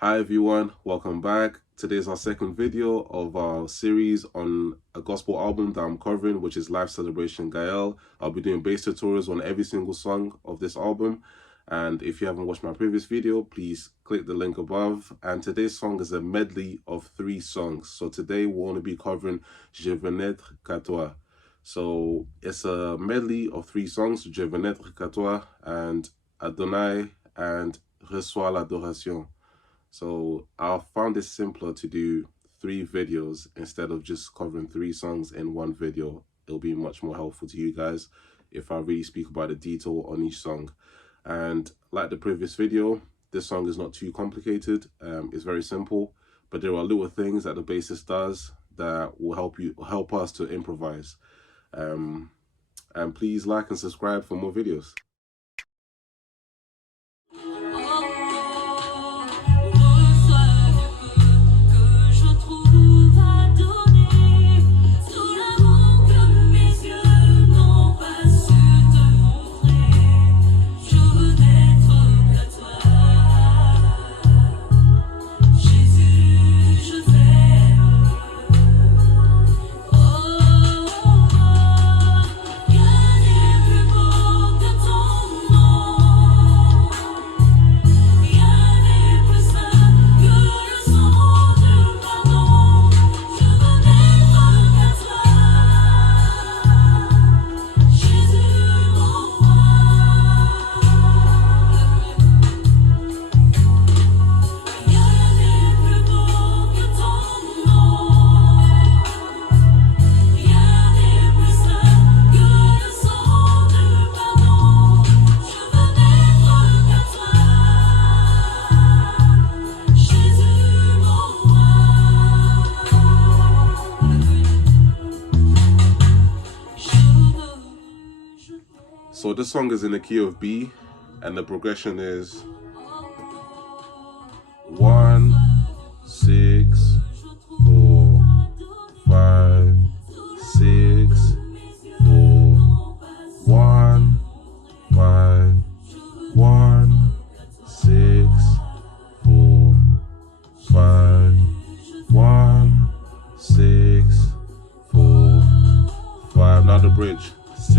Hi everyone, welcome back. Today's our second video of our series on a gospel album that I'm covering, which is Life Celebration Gael. I'll be doing bass tutorials on every single song of this album. And if you haven't watched my previous video, please click the link above. And today's song is a medley of 3 songs. So today we're going to be covering Je veux n'être qu'a toi. So it's a medley of 3 songs, Je veux n'être qu'a toi and Adonai and Reçois l'adoration. So I found it simpler to do 3 videos instead of just covering 3 songs in one video. It'll be much more helpful to you guys if I really speak about the detail on each song. And like the previous video, this song is not too complicated. It's very simple, but there are little things that the bassist does that will help us to improvise. And please like and subscribe for more videos. So this song is in the key of B, and the progression is 1, 6, 4, 5, 6, 4, 1, 5, 1, 6, 4, 5, 1, 6, 4, 5. Now the bridge. 6,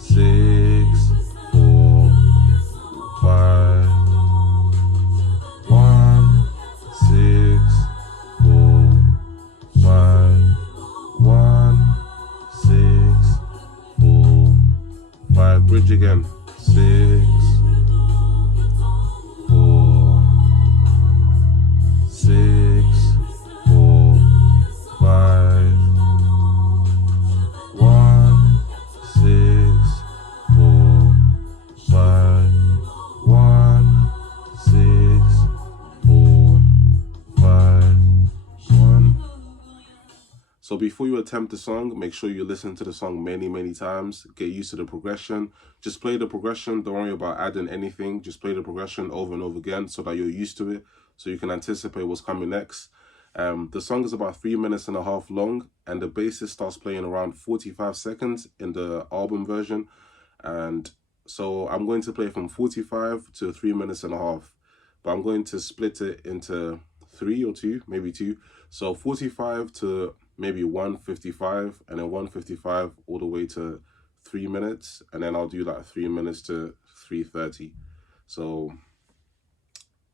6, 4, 5, 1, 6, 4, 5, 1, 6, 4, 5. Bridge again. 6, 4, 6, 4, 5, 1, 6, 4, 5, 1, 6, 4, 5, 1. So before you attempt the song, make sure you listen to the song many times. Get used to the progression. Just play the progression. Don't worry about adding anything. Just play the progression over and over again so that you're used to it, so you can anticipate what's coming next. The song is about 3 minutes and a half long, and the bassist starts playing around 45 seconds in the album version. And so I'm going to play from 45 to 3 minutes and a half, but I'm going to split it into 3 or 2, maybe 2. So 45 to maybe 1:55, and then 1:55 all the way to 3 minutes, and then I'll do like 3 minutes to 3:30. So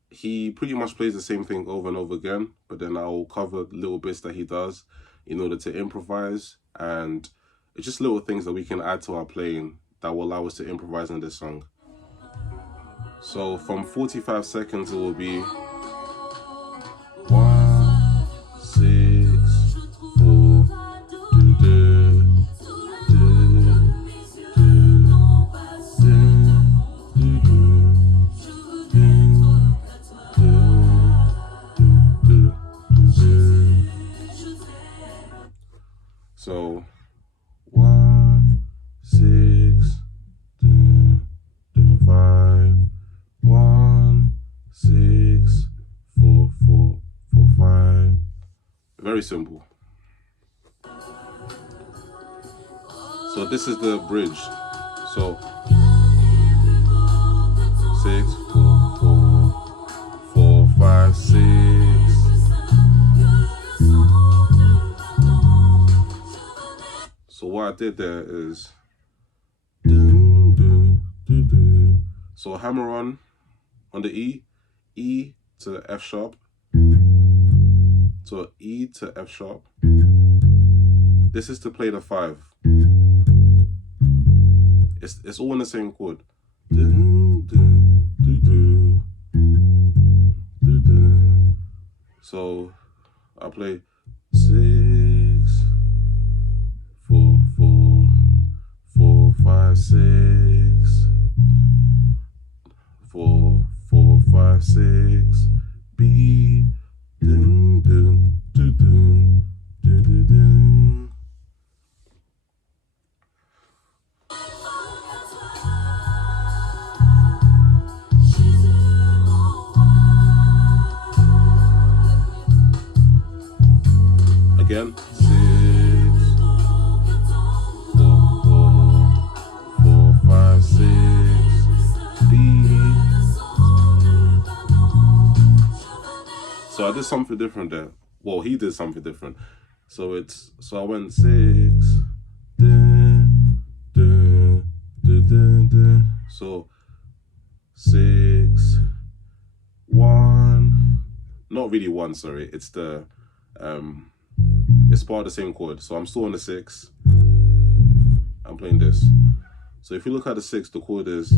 he pretty much plays the same thing over and over again, but then I'll cover little bits that he does in order to improvise, and it's just little things that we can add to our playing that will allow us to improvise in this song. So from 45 seconds it will be 1, 6, 4, do, do, so 1, 6, 5, 1, 6, 4, 4, 4, 5. Very simple. So this is the bridge. So what I did there is, so hammer on the E to F sharp, so E to F sharp. This is to play the 5. It's all in the same chord. So I play 6, 4, 4, 4, 5, 6, 4, 4, 5, 6, B, dun, dun, dun, dun, dun, dun, dun. Again, 6, 4, 4, 4, 5, 6, B. So I did something different there. Well, he did something different. So I went 6, dun, dun, dun, dun, dun. So 6, 1, not really 1, sorry. It's the it's part of the same chord. So I'm still on the 6. I'm playing this. So if you look at the 6, the chord is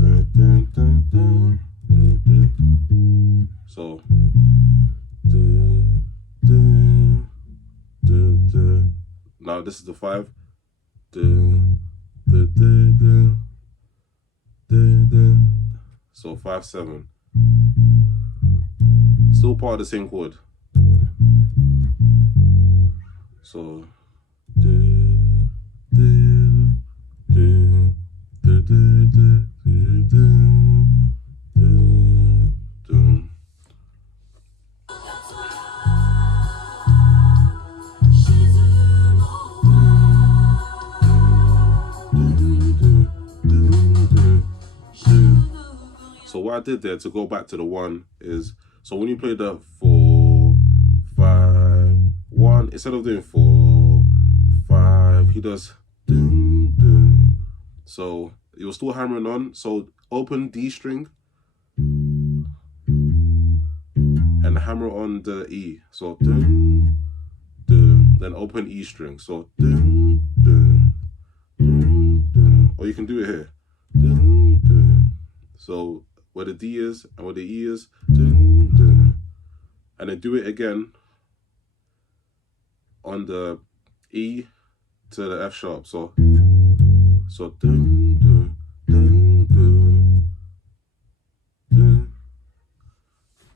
so now this is the 5. So 5, 7. Still part of the same chord. So so what I did there to go back to the 1 is, so when you play the 4, 5, 1, instead of doing 4, 5, he does dun, dun. So you're still hammering on. So open D string and hammer on the E. So dun, dun, then open E string. So dun, dun, dun, dun. Or you can do it here. Dun, dun. So where the D is and where the E is, dun, dun. And then do it again on the E to the F sharp. So dun, dun, dun, dun, dun.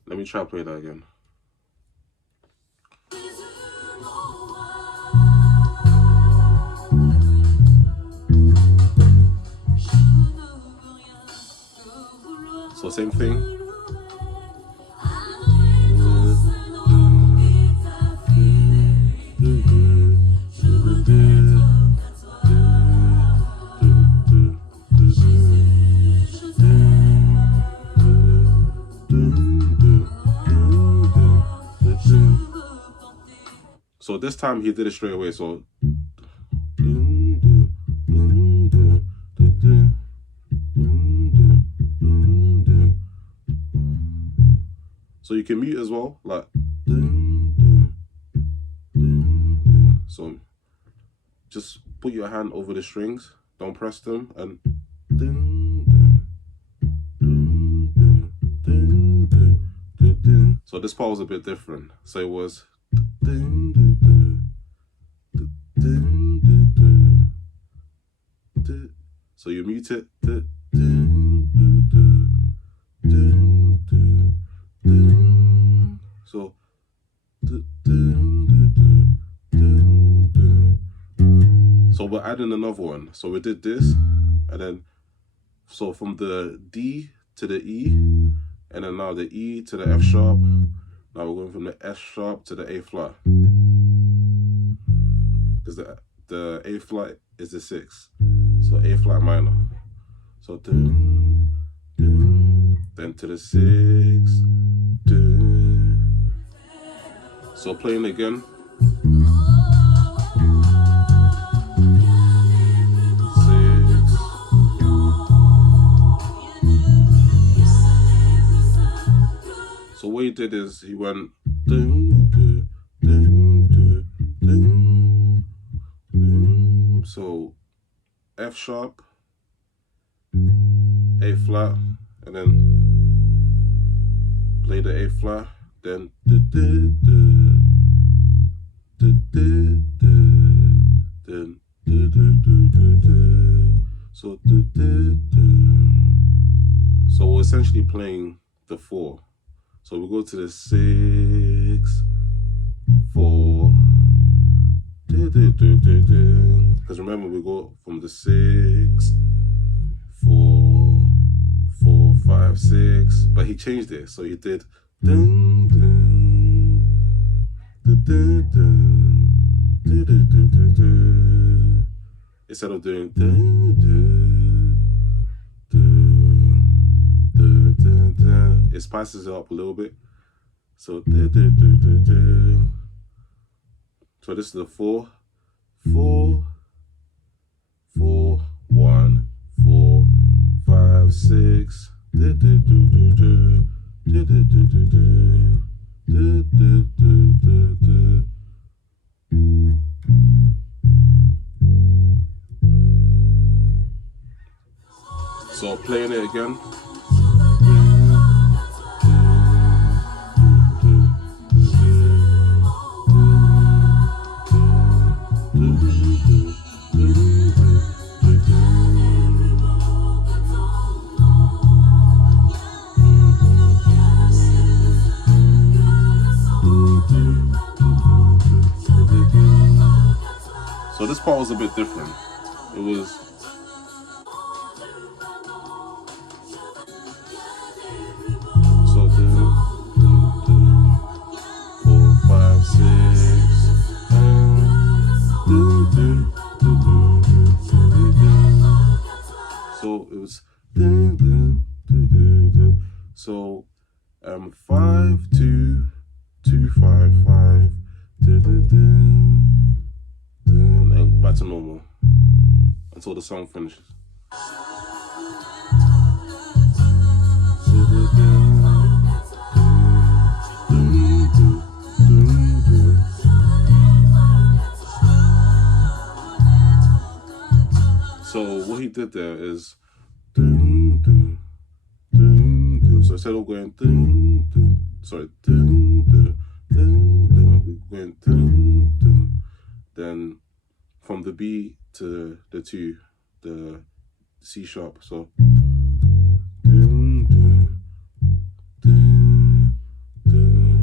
Let me try to play that again. So same thing. So this time he did it straight away. So you can mute as well, like so just put your hand over the strings, don't press them, and so this part was a bit different. So it was so you mute it, so we're adding another one. So we did this, and then so from the D to the E, and then now the E to the F sharp. Now we're going from the F sharp to the A flat, because the A flat is the 6. So A flat minor. So dun, dun, then to the 6. Dun. So playing again. what he did is he went dun, dun, dun, dun, dun, dun. So F sharp, A flat, and then play the A flat, then then so we're essentially playing the 4. So we go to the 6, 4, because remember we go from the 6, 4, 4, 5, 6, but he changed it. So he did dun, dun, dun, dun, dun, dun, dun, dun, dun, dun. Instead of doing dun, dun, dun, dun, dun, dun, it spices it up a little bit. So dun, dun, dun, dun, dun. So this is the 4, 4, 4, 1, 4, 5, 6. Dun, dun, dun, dun, dun. Dun, dun, dun, dun, dun. Dun, dun, dun, dun, dun. So playing it again. So this part was a bit different. It was so 4, 5, 6. So it was so 5, 2, 2, 5, 5. And back to normal until the song finishes. So what he did there is dun, dun, dun, dun. So instead of going dun, dun, sorry, dun, dun, dun, dun, we're going dun, dun. Then from the B to the 2, the C sharp. So dun, dun, dun, dun, dun,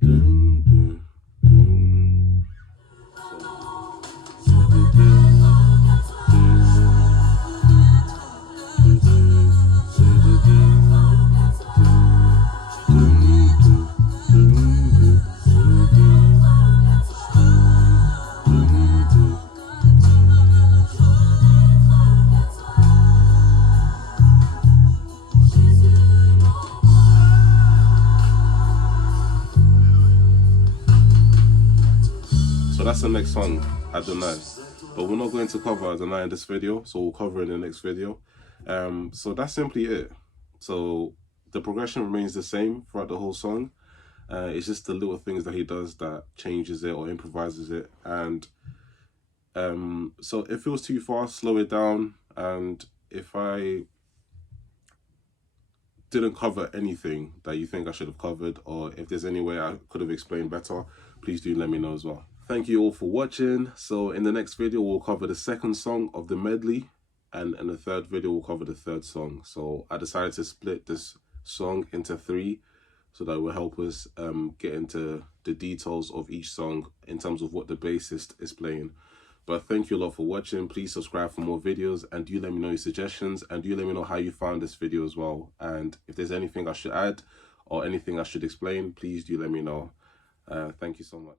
dun, dun. So that's the next song, Adonai. But we're not going to cover Adonai in this video, so we'll cover it in the next video. So that's simply it. So the progression remains the same throughout the whole song. It's just the little things that he does that changes it or improvises it. And so if it feels too fast, slow it down. And if I didn't cover anything that you think I should have covered, or if there's any way I could have explained better, please do let me know as well. Thank you all for watching. So in the next video, we'll cover the second song of the medley, and in the third video, we'll cover the third song. So I decided to split this song into 3 so that will help us get into the details of each song in terms of what the bassist is playing. But thank you a lot for watching. Please subscribe for more videos, and do let me know your suggestions, and do let me know how you found this video as well. And if there's anything I should add or anything I should explain, please do let me know. Thank you so much.